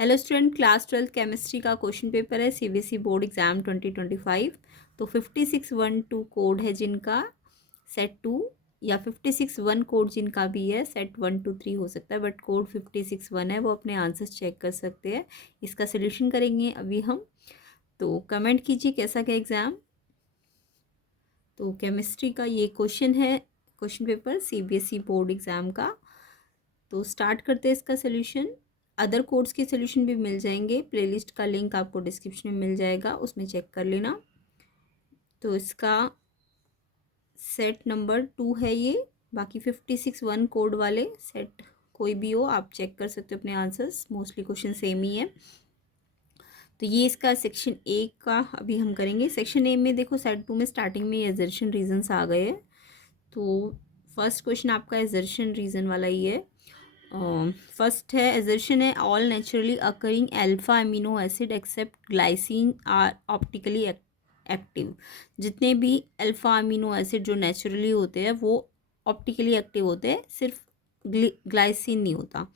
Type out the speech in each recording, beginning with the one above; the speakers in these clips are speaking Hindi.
हेलो स्टूडेंट, क्लास 12 केमिस्ट्री का क्वेश्चन पेपर है सीबीएसई बोर्ड एग्जाम 2025। तो 5612 कोड है जिनका सेट 2, या 561 कोड जिनका भी है सेट 1 2 3 हो सकता है, बट कोड 561 है, वो अपने आंसर्स चेक कर सकते हैं। इसका सोल्यूशन करेंगे अभी हम। तो कमेंट कीजिए कैसा गया एग्ज़ाम। तो केमिस्ट्री का ये क्वेश्चन है, question paper CBSE board exam का। तो स्टार्ट करते हैं इसका सोल्यूशन। अदर कोड्स के सोल्यूशन भी मिल जाएंगे, प्लेलिस्ट का लिंक आपको डिस्क्रिप्शन में मिल जाएगा, उसमें चेक कर लेना। तो इसका सेट नंबर 2 है ये। बाकी 561 कोड वाले सेट कोई भी हो आप चेक कर सकते हो अपने आंसर्स, मोस्टली क्वेश्चन सेम ही है। तो ये इसका सेक्शन ए का अभी हम करेंगे। सेक्शन ए में देखो सेट 2 में स्टार्टिंग में एजर्शन रीजन्स आ गए हैं। तो फर्स्ट क्वेश्चन आपका एजर्शन रीजन वाला ही है। फर्स्ट है एजर्शन है, all naturally occurring alpha amino acid except glycine are optically active. जितने भी अल्फा अमीनो एसिड जो नेचुरली होते हैं वो ऑप्टिकली एक्टिव होते हैं, सिर्फ ग्लाइसिन नहीं होता।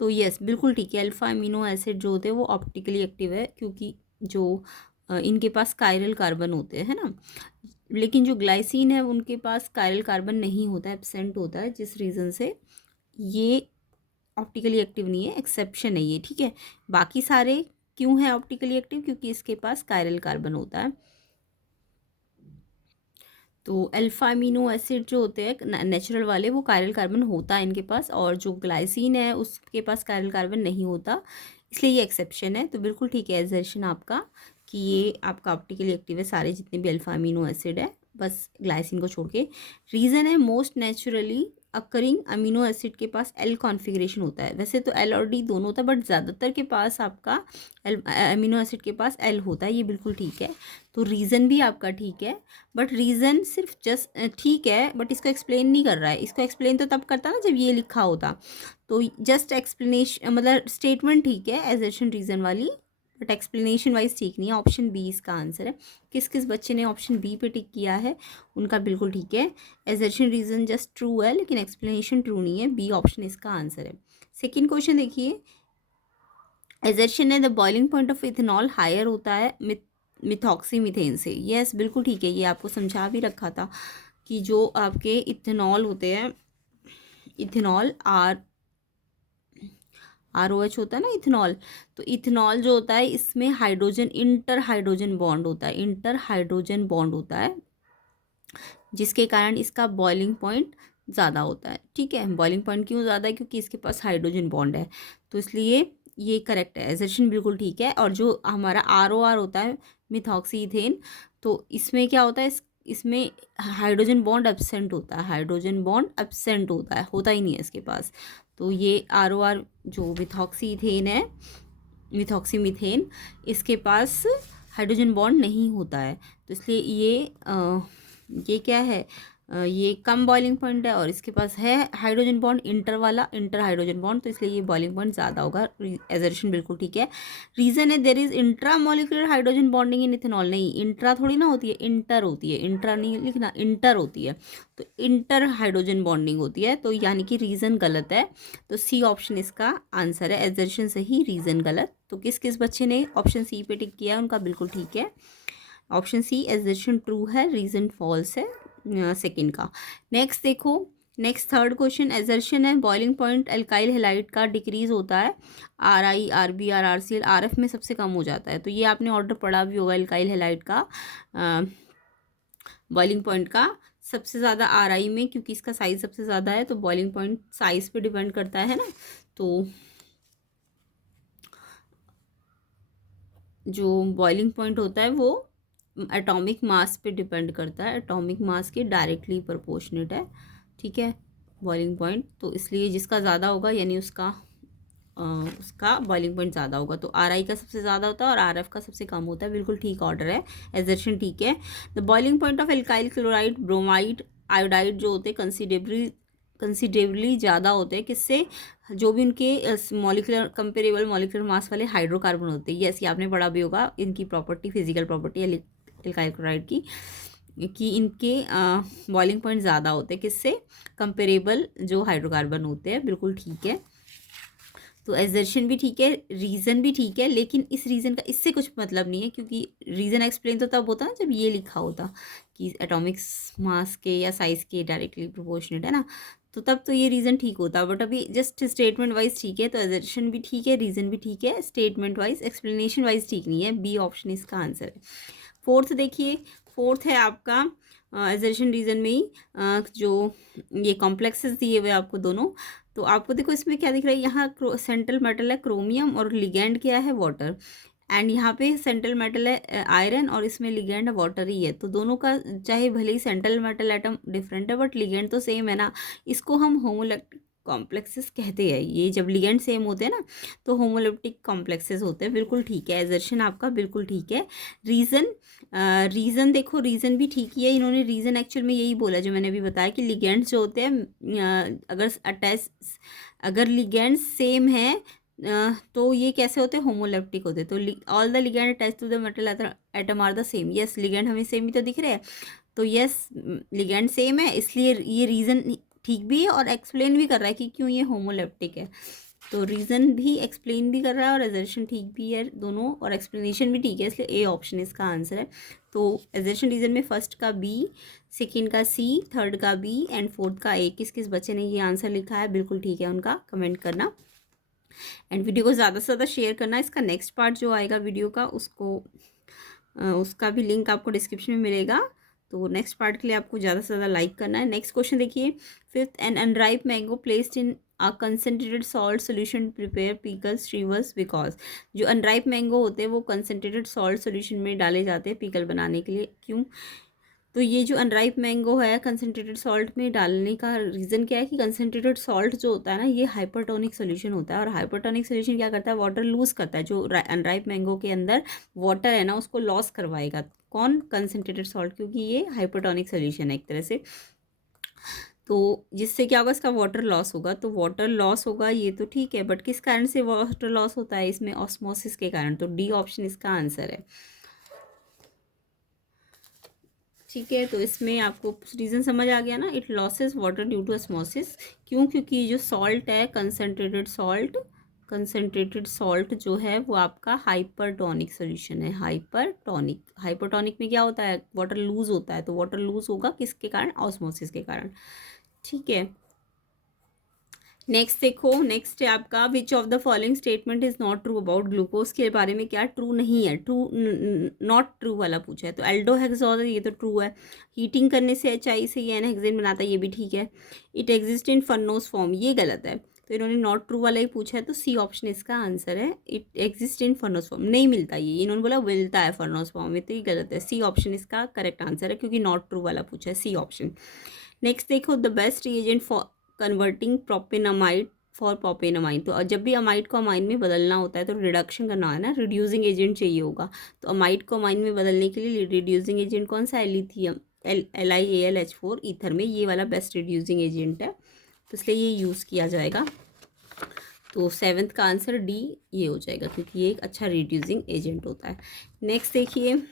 तो यस, बिल्कुल ठीक है, अल्फा अमीनो एसिड जो होते हैं वो ऑप्टिकली एक्टिव है, क्योंकि जो इनके पास कायरल कार्बन होते हैं, है ना। लेकिन जो ग्लाइसिन है उनके पास कायरल कार्बन नहीं होता है, एब्सेंट होता है, जिस रीज़न से ये ऑप्टिकली एक्टिव नहीं है, एक्सेप्शन है ये, ठीक है। बाकी सारे क्यों है ऑप्टिकली एक्टिव? क्योंकि इसके पास कायरल कार्बन होता है। तो अल्फा अमीनो एसिड जो होते हैं नेचुरल वाले, वो कायरल कार्बन होता है इनके पास, और जो ग्लाइसिन है उसके पास कायरल कार्बन नहीं होता, इसलिए ये एक्सेप्शन है। तो बिल्कुल ठीक है एजर्शन आपका कि ये आपका ऑप्टिकली एक्टिव है सारे जितने भी अल्फा अमीनो एसिड है, बस ग्लाइसिन को छोड़ के। रीज़न है most naturally occurring amino acid के पास एल कॉन्फ़िगरेशन होता है। वैसे तो एल और डी दोनों होता है, बट ज़्यादातर के पास आपका अमीनो एसिड के पास एल होता है, ये बिल्कुल ठीक है। तो रीज़न भी आपका ठीक है, बट रीज़न सिर्फ जस्ट ठीक है, बट इसको एक्सप्लेन नहीं कर रहा है। इसको एक्सप्लेन तो तब करता ना जब ये लिखा होता। तो जस्ट एक्सप्लेनेशन मतलब स्टेटमेंट ठीक है एजर्शन रीज़न वाली, बट एक्सप्लेनेशन वाइज ठीक नहीं है। ऑप्शन बी इसका आंसर है। किस किस बच्चे ने ऑप्शन बी पे टिक किया है उनका बिल्कुल ठीक है। एजर्शन रीज़न जस्ट ट्रू है, लेकिन एक्सप्लेनेशन ट्रू नहीं है। बी ऑप्शन इसका आंसर है। सेकेंड क्वेश्चन देखिए, एजर्शन है the boiling point of ethanol higher होता है मिथॉक्सी मीथेन से। यस, बिल्कुल ठीक है, ये आपको समझा भी रखा था कि जो आपके इथेनॉल होते हैं, इथेनॉल ROH होता है ना इथेनॉल। तो इथेनॉल जो होता है इसमें हाइड्रोजन इंटर हाइड्रोजन बॉन्ड होता है, इंटर हाइड्रोजन बॉन्ड होता है, जिसके कारण इसका बॉइलिंग पॉइंट ज़्यादा होता है। ठीक है, बॉइलिंग पॉइंट क्यों ज़्यादा है? क्योंकि इसके पास हाइड्रोजन बॉन्ड है, तो इसलिए ये करेक्ट है, एजर्शन बिल्कुल ठीक है। और जो हमारा ROR होता है मिथॉक्सी इथेन, तो इसमें क्या होता है, इसमें हाइड्रोजन बॉन्ड एब्सेंट होता है, हाइड्रोजन बॉन्ड एब्सेंट होता है, होता ही नहीं है इसके पास। तो ये ROR जो मिथॉक्सी इथेन है, मिथॉक्सी मीथेन, इसके पास हाइड्रोजन बॉन्ड नहीं होता है, तो इसलिए ये क्या है, ये कम बॉइलिंग पॉइंट है, और इसके पास है हाइड्रोजन बॉन्ड इंटर वाला, इंटर हाइड्रोजन बॉन्ड, तो इसलिए ये बॉइलिंग पॉइंट ज़्यादा होगा। एजर्शन बिल्कुल ठीक है। रीज़न है there is intramolecular hydrogen bonding in ethanol. नहीं, इंट्रा थोड़ी ना होती है, इंटर होती है, इंट्रा नहीं लिखना, इंटर होती है। तो इंटर हाइड्रोजन बॉन्डिंग होती है, तो यानी कि रीज़न गलत है। तो सी ऑप्शन इसका आंसर है, एजर्शन सही रीज़न गलत। तो किस किस बच्चे ने ऑप्शन सी पे टिक किया उनका बिल्कुल ठीक है। ऑप्शन सी एजर्शन ट्रू है, रीज़न फॉल्स है सेकंड का। नेक्स्ट देखो, नेक्स्ट थर्ड क्वेश्चन, एजर्शन है बॉइलिंग पॉइंट एल्काइल हैलाइड का डिक्रीज होता है RI RB RCl RF में सबसे कम हो जाता है। तो ये आपने ऑर्डर पढ़ा भी होगा, एल्काइल हैलाइड का बॉइलिंग पॉइंट का सबसे ज़्यादा RI में, क्योंकि इसका साइज़ सबसे ज़्यादा है, तो बॉइलिंग पॉइंट साइज़ पे डिपेंड करता है ना। तो जो बॉइलिंग पॉइंट होता है वो एटॉमिक मास पे डिपेंड करता है, एटॉमिक मास के डायरेक्टली प्रोपोर्शनेट है, ठीक है, बॉइलिंग पॉइंट। तो इसलिए जिसका ज़्यादा होगा यानी उसका बॉइलिंग पॉइंट ज़्यादा होगा। तो RI का सबसे ज़्यादा होता है और RF का सबसे कम होता है, बिल्कुल ठीक ऑर्डर है, एजर्शन ठीक है। The boiling point of alkyl chloride bromide iodide जो होते हैं कंसिडरेबली ज़्यादा होते हैं, किससे? जो भी उनके मॉलिक्यूलर कंपेरेबल मॉलिक्यूलर मास वाले हाइड्रोकार्बन होते हैं। यस, ये आपने पढ़ा भी होगा, इनकी property, physical property alkyl chloride की, कि इनके बॉइलिंग पॉइंट ज़्यादा होते हैं, किससे? कंपेरेबल जो हाइड्रोकार्बन होते हैं, बिल्कुल ठीक है। तो एजर्शन भी ठीक है, रीज़न भी ठीक है, लेकिन इस रीज़न का इससे कुछ मतलब नहीं है, क्योंकि रीज़न एक्सप्लेन तो तब होता ना जब ये लिखा होता कि एटॉमिक्स मास के या साइज़ के डायरेक्टली प्रोपोर्शनेट है ना, तो तब तो ये रीज़न ठीक होता, बट अभी जस्ट स्टेटमेंट वाइज ठीक है, तो एजर्शन भी ठीक है, रीज़न भी ठीक है, स्टेटमेंट वाइज एक्सप्लेनेशन वाइज ठीक नहीं है। बी ऑप्शन इसका आंसर है। फोर्थ देखिए, फोर्थ है आपका एजर्शन रीज़न में ही जो ये कॉम्प्लेक्सेस दिए हुए आपको दोनों, तो आपको देखो इसमें क्या दिख रहा है, यहाँ सेंट्रल मेटल है क्रोमियम और लिगेंड क्या है वाटर, एंड यहाँ पे सेंट्रल मेटल है आयरन और इसमें लिगेंड वाटर ही है। तो दोनों का चाहे भले ही सेंट्रल मेटल एटम डिफरेंट है बट लिगेंड तो सेम है ना, इसको हम होमोलैक्टिक कॉम्प्लेक्सेस कहते हैं। ये जब लिगेंड सेम होते हैं ना तो होमोलैप्टिक कॉम्प्लेक्सेस होते हैं। बिल्कुल ठीक है, एजर्शन आपका बिल्कुल ठीक है। रीज़न रीज़न देखो, रीज़न भी ठीक ही है। इन्होंने रीज़न एक्चुअल में यही बोला जो मैंने अभी बताया कि लिगेंड्स जो होते हैं अगर अटैच, अगर लिगेंड्स सेम है तो ये कैसे होते हैं, होमोलैप्टिक होते हैं। तो all the ligand attach to the metal atom are the same. Yes, ligand हमें सेम ही तो दिख रहे हैं, तो यस लिगेंड सेम है, इसलिए ये रीज़न ठीक भी है और एक्सप्लेन भी कर रहा है कि क्यों ये होमोलैप्टिक है। तो रीज़न भी एक्सप्लेन भी कर रहा है और एजर्शन ठीक भी है दोनों, और एक्सप्लेनेशन भी ठीक है, इसलिए ए ऑप्शन इसका आंसर है। तो एजर्शन रीज़न में फर्स्ट का बी, सेकेंड का सी, थर्ड का बी एंड फोर्थ का ए। किस किस बच्चे ने ये आंसर लिखा है बिल्कुल ठीक है उनका कमेंट करना, एंड वीडियो को ज़्यादा से ज़्यादा शेयर करना। इसका नेक्स्ट पार्ट जो आएगा वीडियो का उसका भी लिंक आपको डिस्क्रिप्शन में मिलेगा। तो नेक्स्ट पार्ट के लिए आपको ज़्यादा से ज़्यादा लाइक करना है। नेक्स्ट क्वेश्चन देखिए, fifth, an unripe mango placed in a concentrated salt solution prepare pickles reverse because. जो अनराइप मैंगो होते हैं वो कंसनट्रेटेड सॉल्ट सोल्यूशन में डाले जाते हैं पिकल बनाने के लिए, क्यों? तो ये जो अनराइप मैंगो है कंसनट्रेटेड सॉल्ट में डालने का रीज़न क्या है कि कंसनट्रेटेड सॉल्ट जो होता है ना ये हाइपरटोनिक सोल्यूशन होता है, और हाइपरटोनिक सोल्यूशन क्या करता है, वाटर लूज़ करता है। जो अनराइप मैंगो के अंदर वाटर है ना उसको लॉस करवाएगा, कौन, कंसनट्रेटेड सॉल्ट, क्योंकि ये हाइपरटोनिक सोल्यूशन है एक तरह से। तो जिससे क्या होगा, इसका वाटर लॉस होगा। तो वाटर लॉस होगा ये तो ठीक है, बट किस कारण से वाटर लॉस होता है इसमें, ऑस्मोसिस के कारण। तो डी ऑप्शन इसका आंसर है। ठीक है, तो इसमें आपको रीज़न समझ आ गया ना, it loses water due to osmosis. क्यों? क्योंकि जो सॉल्ट है कंसनट्रेटेड सॉल्ट जो है वो आपका हाइपरटोनिक सोल्यूशन है। हाइपरटोनिक में क्या होता है, वाटर लूज होता है। तो वाटर लूज होगा किसके कारण, ऑस्मोसिस के कारण। ठीक है, नेक्स्ट देखो, नेक्स्ट है आपका which of the following statement is not true about glucose. के बारे में क्या ट्रू नहीं है, ट्रू नॉट ट्रू वाला पूछा है। तो एल्डोहेक्सोल ये तो ट्रू है, हीटिंग करने से HI से ये एनहेक्सेन बनाता है, ये भी ठीक है। इट एग्जिस्ट इन फर्नोस फॉर्म, ये गलत है। तो इन्होंने नॉट ट्रू वाला ही पूछा है, तो सी ऑप्शन इसका आंसर है। इट एग्जिस्ट इन फर्नोस फॉर्म, नहीं मिलता ये, इन्होंने बोला मिलता है फर्नोस फॉर्म में, तो ये गलत है। सी ऑप्शन इसका करेक्ट आंसर है, क्योंकि नॉट ट्रू वाला पूछा है, सी ऑप्शन। नेक्स्ट देखो, the best reagent for converting propanamide for propanamine. तो जब भी अमाइड को अमाइन में बदलना होता है तो रिडक्शन करना है ना, रिड्यूसिंग एजेंट चाहिए होगा। तो अमाइड को अमाइन में बदलने के लिए रिड्यूसिंग एजेंट कौन सा है, लिथियम, LiAlH4 ईथर में, ये वाला बेस्ट रिड्यूसिंग एजेंट है, तो इसलिए ये यूज़ किया जाएगा। तो सेवन्थ का आंसर डी ये हो जाएगा, क्योंकि ये एक अच्छा रिड्यूसिंग एजेंट होता है। नेक्स्ट देखिए,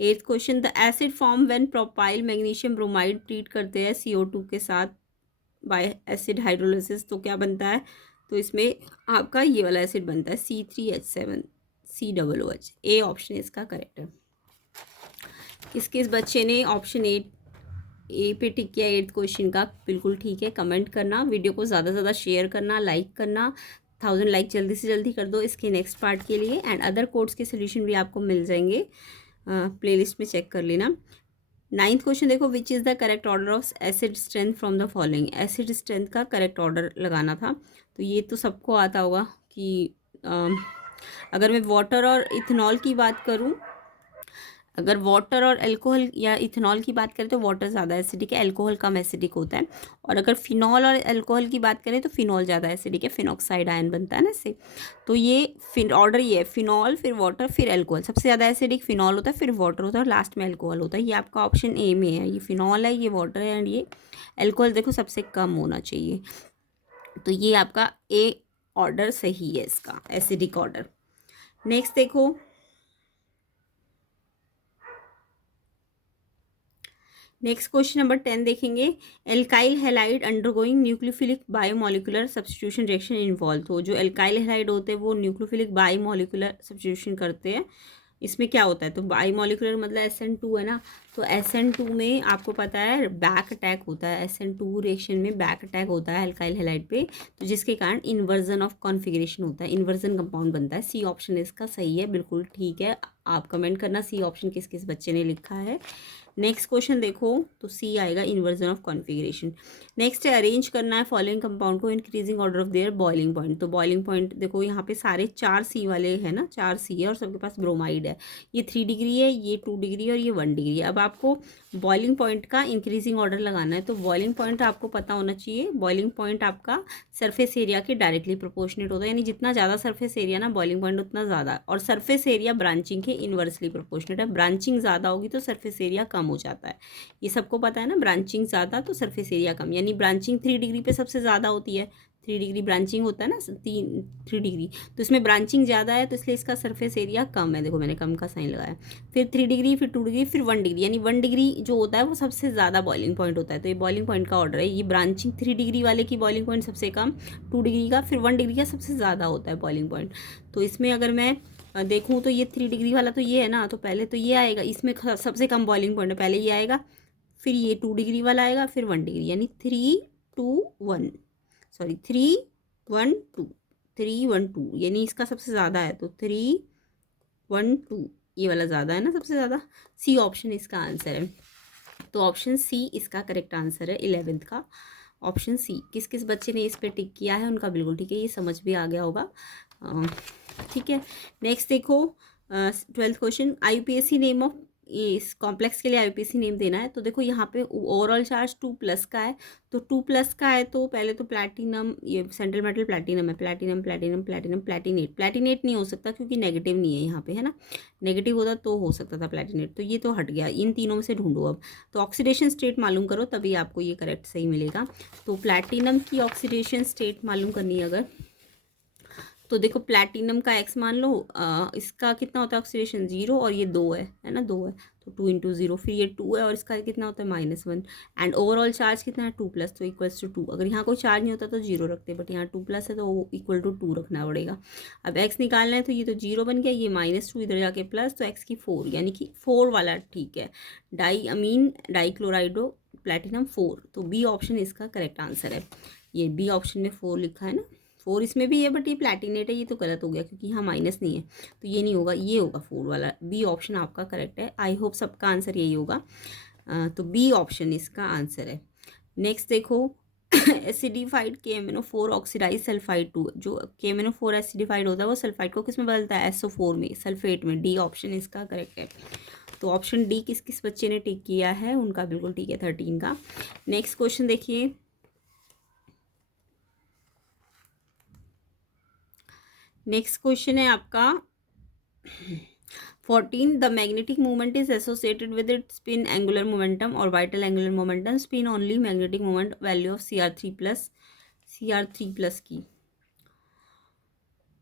eighth question, the acid form when propyl magnesium bromide treat करते हैं CO2 के साथ बाय एसिड हाइड्रोलिसिस, तो क्या बनता है? तो इसमें आपका ये वाला एसिड बनता है C3H7 COOH। ए ऑप्शन इसका करेक्ट है। किस किस बच्चे ने ऑप्शन ए पे टिक किया एट्थ क्वेश्चन का, बिल्कुल ठीक है, कमेंट करना, वीडियो को ज़्यादा से ज़्यादा शेयर करना, लाइक करना। 1000 लाइक जल्दी से जल्दी कर दो इसके नेक्स्ट पार्ट के लिए, एंड अदर कोड्स के सोल्यूशन भी आपको मिल जाएंगे, प्लेलिस्ट में चेक कर लेना। नाइन्थ क्वेश्चन देखो, which is the correct order of acid strength from the following. Acid strength का करेक्ट ऑर्डर लगाना था, तो ये तो सबको आता होगा कि अगर मैं वाटर और इथेनॉल की बात करूं, अगर वाटर और अल्कोहल या इथेनॉल की बात करें तो वाटर ज़्यादा एसिडिक है, अल्कोहल कम एसिडिक होता है। और अगर फिनॉल और अल्कोहल की बात करें तो फिनॉल ज़्यादा एसिडिक है, फिनॉक्साइड आयन बनता है ना इससे। तो ये ऑर्डर ये है, फिनॉल फिर वाटर फिर अल्कोहल। सबसे ज़्यादा एसिडिक फिनॉल होता है, फिर वाटर होता है और लास्ट में अल्कोहल होता है। ये आपका ऑप्शन ए में है, ये फिनॉल है, ये वाटर है, एंड ये अल्कोहल देखो सबसे कम होना चाहिए। तो ये आपका ए ऑर्डर सही है इसका, एसिडिक ऑर्डर। नेक्स्ट देखो, नेक्स्ट क्वेश्चन नंबर 10 देखेंगे। Alkyl halide undergoing nucleophilic biomolecular substitution reaction involve. तो जो एल्काइल हैलाइड होते हैं वो न्यूक्लियोफिलिक बायोमोलिकुलर सब्स्टिट्यूशन करते हैं। इसमें क्या होता है, तो बायोमोलिकुलर मतलब SN2 है ना, तो SN2 में आपको पता है बैक अटैक होता है, SN2 रिएक्शन में बैक अटैक होता है एल्काइल हैलाइड पे, तो जिसके कारण इन्वर्जन ऑफ कॉन्फिगरेशन होता है, इन्वर्जन कंपाउंड बनता है। सी ऑप्शन इसका सही है, बिल्कुल ठीक है। आप कमेंट करना सी ऑप्शन किस किस बच्चे ने लिखा है। नेक्स्ट क्वेश्चन देखो, तो सी आएगा इन्वर्जन ऑफ कॉन्फिगरेशन। नेक्स्ट है अरेंज करना है फॉलोइंग कंपाउंड को increasing order of their boiling point. तो बॉइलिंग पॉइंट देखो यहाँ पे सारे 4 सी वाले हैं ना, 4 सी है और सबके पास ब्रोमाइड है। ये 3 डिग्री है, ये 2 डिग्री और ये 1 डिग्री है। अब आपको बॉइलिंग पॉइंट का इंक्रीजिंग ऑर्डर लगाना है, तो बॉइलिंग पॉइंट आपको पता होना चाहिए। बॉइलिंग पॉइंट आपका सरफेस एरिया के डायरेक्टली प्रोपोर्शनेट होता है, यानी जितना ज़्यादा सरफेस एरिया ना बॉइलिंग पॉइंट उतना ज़्यादा, और सरफेस एरिया ब्रांचिंग के इन्वर्सली प्रोपोर्शनेट है। ब्रांचिंग ज़्यादा होगी तो सरफेस एरिया कम हो जाता है, ये सबको पता है ना। ब्रांचिंग ज़्यादा तो सरफेस एरिया कम, यानी ब्रांचिंग 3 डिग्री पे सबसे ज़्यादा होती है। 3 डिग्री ब्रांचिंग होता है ना, 3 डिग्री, तो इसमें ब्रांचिंग ज़्यादा है तो इसलिए इसका सरफेस एरिया कम है। देखो मैंने कम का साइन लगाया। फिर 3 डिग्री, फिर 2 डिग्री, फिर 1 डिग्री, यानी 1 डिग्री जो होता है वो सबसे ज़्यादा बॉइलिंग पॉइंट होता है। तो ये बॉइलिंग पॉइंट का ऑर्डर है। ये ब्रांचिंग 3 डिग्री वाले की बॉइलिंग पॉइंट सबसे कम, 2 डिग्री का, फिर 1 डिग्री का सबसे ज़्यादा होता है बॉइलिंग पॉइंट। तो इसमें अगर मैं देखूँ तो ये 3 डिग्री वाला तो ये है ना, तो पहले तो ये आएगा, इसमें सबसे कम बॉइलिंग पॉइंट है, पहले ये आएगा, फिर ये 2 डिग्री वाला आएगा, फिर 1 डिग्री, यानी 3 2 1, सॉरी 3 1 2, 3 1 2, यानी इसका सबसे ज़्यादा है, तो 3 1 2 ये वाला ज़्यादा है ना सबसे ज़्यादा। सी ऑप्शन इसका आंसर है। तो ऑप्शन सी इसका करेक्ट आंसर है 11th का, ऑप्शन सी। किस किस बच्चे ने इस पे टिक किया है उनका बिल्कुल ठीक है, ये समझ भी आ गया होगा। ठीक है, नेक्स्ट देखो 12th question. IUPAC name of, इस कॉम्प्लेक्स के लिए IUPAC नेम देना है। तो देखो यहाँ पे ओवरऑल चार्ज 2+ का है, तो 2+ का है तो पहले तो प्लैटिनम, ये सेंट्रल मेटल प्लैटिनम है, प्लैटिनम प्लैटिनम प्लैटिनम प्लैटिनेट। प्लैटिनेट नहीं हो सकता क्योंकि नेगेटिव नहीं है यहाँ पे, है ना, नेगेटिव होता तो हो सकता था प्लैटिनेट, तो ये तो हट गया। इन तीनों में से ढूंढो अब, तो ऑक्सीडेशन स्टेट मालूम करो तभी आपको ये करेक्ट सही मिलेगा। तो प्लैटिनम की ऑक्सीडेशन स्टेट मालूम करनी है अगर, तो देखो प्लैटिनम का X मान लो, इसका कितना होता है ऑक्सीडेशन 0, और ये 2 है ना, 2 है, तो 2 × 0, फिर ये 2 है और इसका कितना होता है -1, एंड ओवरऑल चार्ज कितना है 2+, तो इक्वल्स टू 2। अगर यहाँ कोई चार्ज नहीं होता तो 0 रखते, बट यहाँ 2+ है तो इक्वल टू 2 रखना पड़ेगा। अब X निकालना है, तो ये तो 0 बन गया, ये -2 इधर जाके प्लस, तो X की 4, यानी कि 4 वाला ठीक है, डाई अमीन डाईक्लोराइडो प्लैटिनम 4, तो बी ऑप्शन इसका करेक्ट आंसर है। ये बी ऑप्शन में 4 लिखा है ना, 4 इसमें भी है बट ये प्लैटिनेट है, ये तो गलत हो गया क्योंकि यहाँ माइनस नहीं है, तो ये नहीं होगा, ये होगा 4 वाला। बी ऑप्शन आपका करेक्ट है। आई होप सबका आंसर यही होगा। तो बी ऑप्शन इसका आंसर है। नेक्स्ट देखो एसिडिफाइड KMnO4 ऑक्सीडाइज सल्फाइड 2, जो KMnO4 एसिडिफाइड होता है वो सल्फाइड को किस में बदलता है, SO4 में, सल्फेट में। डी ऑप्शन इसका करेक्ट है। तो ऑप्शन डी किस किस बच्चे ने टिक किया है उनका बिल्कुल ठीक है, 13 का। नेक्स्ट क्वेश्चन देखिए, नेक्स्ट क्वेश्चन है आपका 14, the magnetic moment is associated with it spin angular momentum और vital angular momentum, spin only magnetic moment value of CR3+ की।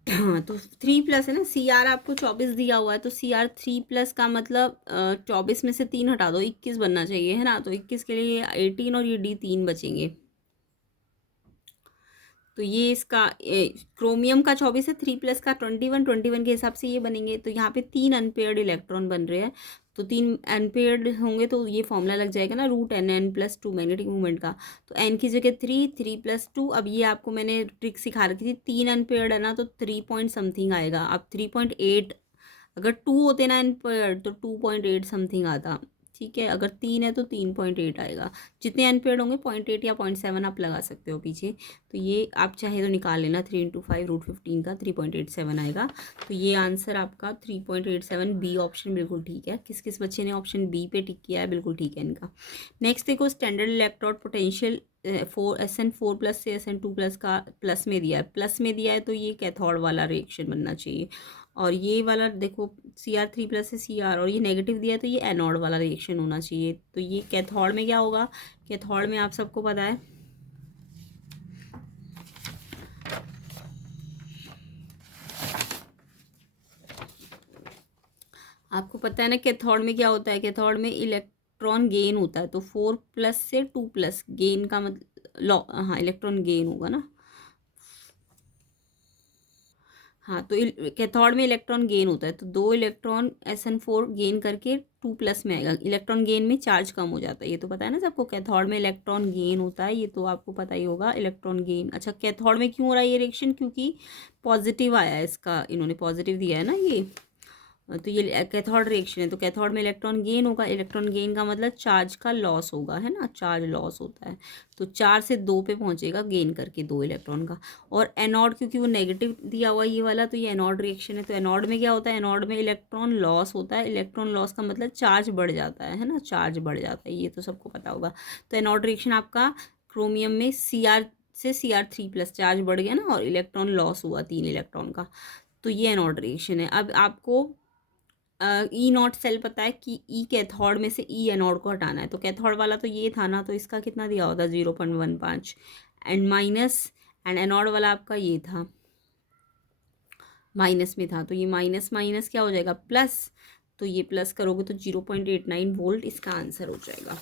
हाँ, तो 3+ है ना, CR आपको 24 दिया हुआ है, तो CR3+ का मतलब 24 में से 3 हटा दो, 21 बनना चाहिए, है ना, तो 21 के लिए 18 और ये D 3 बचेंगे। तो ये इसका क्रोमियम का 24 है, 3+ का 21 के हिसाब से ये बनेंगे, तो यहाँ पे 3 अनपेयर्ड इलेक्ट्रॉन बन रहे हैं, तो 3 अनपेयर्ड होंगे तो ये फॉर्मूला लग जाएगा ना, √N+2 मैग्नेटिक मूवमेंट का, तो N की जगह 3+2। अब ये आपको मैंने ट्रिक सिखा रखी थी, 3 अनपेयर्ड है ना तो 3 पॉइंट समथिंग आएगा। अब 3.8, अगर 2 होते ना अनपेयर्ड तो 2.8 समथिंग आता, ठीक है, अगर 3 है तो 3.8 आएगा। जितने अनपेयर्ड होंगे 0.8 या 0.7 आप लगा सकते हो पीछे, तो ये आप चाहे तो निकाल लेना, 3 × 5 √15 का 3.87 आएगा। तो ये आंसर आपका 3.87, बी ऑप्शन बिल्कुल ठीक है। किस किस बच्चे ने ऑप्शन बी पे टिक किया है बिल्कुल ठीक है इनका। नेक्स्ट देखो, स्टैंडर्ड इलेक्ट्रोड पोटेंशियल SN4+ से SN2+ का प्लस में दिया है, प्लस में दिया है तो ये कैथोड वाला रिएक्शन बनना चाहिए, और ये वाला देखो CR3+ से CR, और ये नेगेटिव दिया है तो ये एनोड वाला रिएक्शन होना चाहिए। तो ये कैथोड में क्या होगा, कैथोड में आप सबको पता है आपको पता है ना कैथोड में क्या होता है, कैथोड में इलेक्ट्रॉन गेन होता है, तो 4+ से 2+ गेन का मतलब हाँ इलेक्ट्रॉन गेन होगा ना। हाँ तो कैथोड में इलेक्ट्रॉन गेन होता है, तो 2 इलेक्ट्रॉन SN4 गेन करके 2+ में आएगा। इलेक्ट्रॉन गेन में चार्ज कम हो जाता है, ये तो पता है ना सबको। कैथोड में इलेक्ट्रॉन गेन होता है, ये तो आपको पता ही होगा इलेक्ट्रॉन गेन। अच्छा कैथोड में क्यों हो रहा है ये रिएक्शन, क्योंकि पॉजिटिव आया है इसका, इन्होंने पॉजिटिव दिया है ना ये, तो ये कैथोड रिएक्शन है। तो कैथोड में इलेक्ट्रॉन गेन होगा, इलेक्ट्रॉन गेन का मतलब चार्ज का लॉस होगा, है ना, चार्ज लॉस होता है। तो 4 से 2 पे पहुंचेगा गेन करके 2 इलेक्ट्रॉन का। और एनोड क्योंकि वो नेगेटिव दिया हुआ ये वाला, तो ये एनोड रिएक्शन है। तो एनोड में क्या होता है, एनोड में इलेक्ट्रॉन लॉस होता है। इलेक्ट्रॉन लॉस का मतलब चार्ज बढ़ जाता है ना, चार्ज बढ़ जाता है, ये तो सबको पता होगा। तो एनोड रिएक्शन आपका क्रोमियम में Cr से Cr3+ चार्ज बढ़ गया ना, और इलेक्ट्रॉन लॉस हुआ 3 इलेक्ट्रॉन का। तो ये एनोड रिएक्शन है। अब आपको ई नॉट सेल पता है कि ई कैथोड में से ई एनोड को हटाना है। तो कैथोड वाला तो ये था ना, तो इसका कितना दिया होता 0.15 एंड माइनस, एंड एनोड वाला आपका ये था माइनस में था, तो ये माइनस माइनस क्या हो जाएगा प्लस। तो ये प्लस करोगे तो 0.89 वोल्ट इसका आंसर हो जाएगा।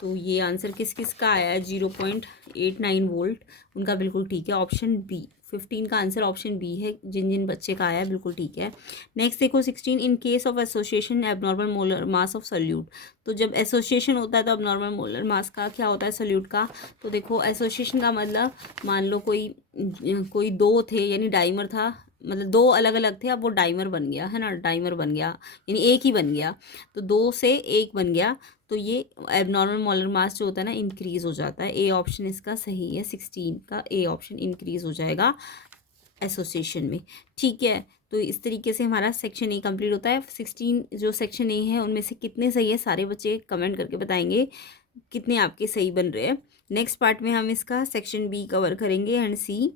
तो ये आंसर किस किस का आया है, 0.89 वोल्ट, उनका बिल्कुल ठीक है। ऑप्शन बी 15 का आंसर ऑप्शन बी है, जिन जिन बच्चे का आया है बिल्कुल ठीक है। नेक्स्ट देखो 16, in case of association abnormal molar mass of solute. तो जब एसोसिएशन होता है तो एबनॉर्मल मोलर मास का क्या होता है सोल्यूट का। तो देखो एसोसिएशन का मतलब मान लो कोई 2 थे, यानी डाइमर था, मतलब 2 अलग अलग थे, अब वो डाइमर बन गया, है ना, डाइमर बन गया, यानी एक ही बन गया। तो 2 से 1 बन गया, तो ये एबनॉर्मल मोलर मास जो होता है ना इंक्रीज हो जाता है। ए ऑप्शन इसका सही है, 16 का ए ऑप्शन इंक्रीज हो जाएगा एसोसिएशन में। ठीक है, तो इस तरीके से हमारा सेक्शन ए कंप्लीट होता है। 16 जो सेक्शन ए है उनमें से कितने सही है, सारे बच्चे कमेंट करके बताएंगे कितने आपके सही बन रहे हैं। नेक्स्ट पार्ट में हम इसका सेक्शन बी कवर करेंगे एंड सी,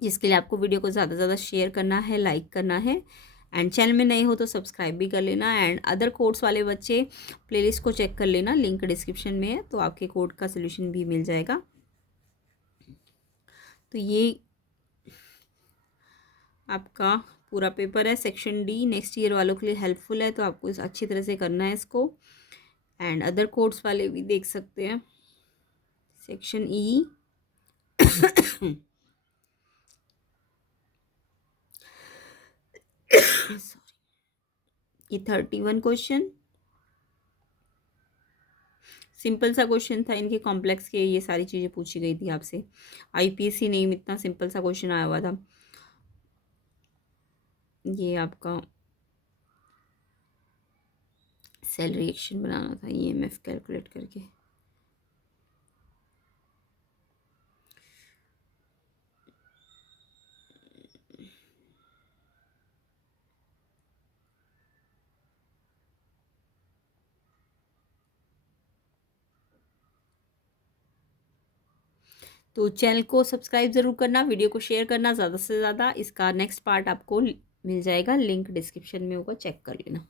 जिसके लिए आपको वीडियो को ज़्यादा से ज़्यादा शेयर करना है, लाइक करना है, एंड चैनल में नए हो तो सब्सक्राइब भी कर लेना। एंड अदर कोड्स वाले बच्चे प्लेलिस्ट को चेक कर लेना, लिंक डिस्क्रिप्शन में है, तो आपके कोड का सोल्यूशन भी मिल जाएगा। तो ये आपका पूरा पेपर है सेक्शन डी, नेक्स्ट ईयर वालों के लिए हेल्पफुल है, तो आपको इस अच्छी तरह से करना है इसको। एंड अदर कोड्स वाले भी देख सकते हैं। सेक्शन ई सॉरी, ये 31 क्वेश्चन सिंपल सा क्वेश्चन था, इनके कॉम्प्लेक्स के ये सारी चीज़ें पूछी गई थी आपसे। IPSC नहीं में इतना सिंपल सा क्वेश्चन आया हुआ था। ये आपका सेल रिएक्शन बनाना था, EMF कैलकुलेट करके। तो चैनल को सब्सक्राइब ज़रूर करना, वीडियो को शेयर करना ज़्यादा से ज़्यादा। इसका नेक्स्ट पार्ट आपको मिल जाएगा, लिंक डिस्क्रिप्शन में होगा, चेक कर लेना।